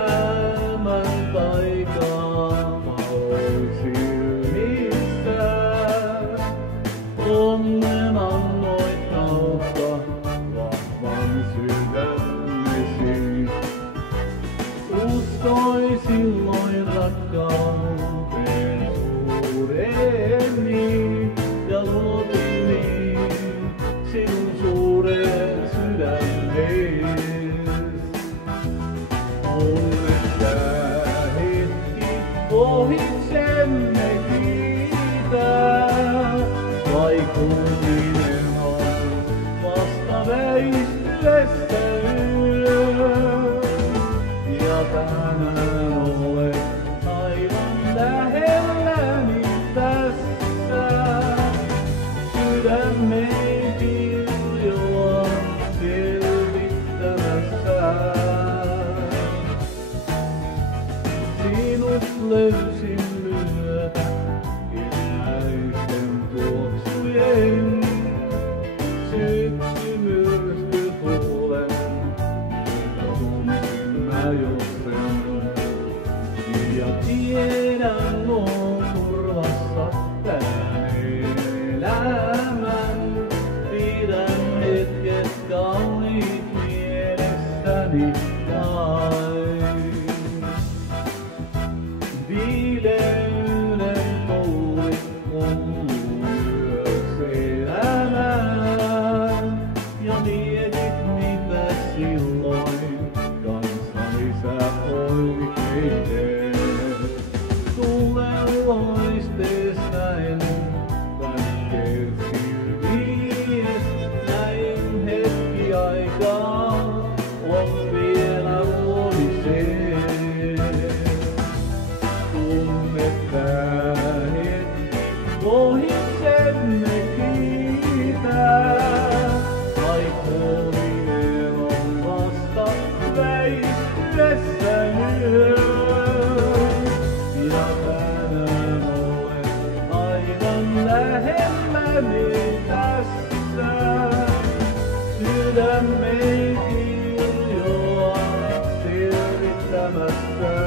elämän taikaa valoi silmissä. Onnen annoit nauttaa vahvan sydämesi. Uskoi silloin rakkauteen suureni ja luotin niin sinun suureen sydämees. Onnetta hetki ohitsemme kiitää, vaikutinen on vasta väistyessä yö. Ja tänään olet aivan lähelläni tässä, sydämeni kirjoa selvittämässä. Sinut löysin myötä keväisten tuoksujen, syksymyrsky tuulen, jota tunsin mä jo sen. Ja tiedän oon turvassa tämän elämän, pidän hetket kauniit mielessäni näin. Viileyden tuuli on myös elämään, ja mietit mitä silloin kanssani sä oikein teet. Tulen loistees näin, väkkeet silmies, näin hetki aikaa on vielä vuorisee. Tunnetta hetki ohitsemme kiitää, vaikutinen on vasta väistyessä yö. Ja tänään olet aivan lähelläni tässä, sydämeni kirjoa selvittämässä.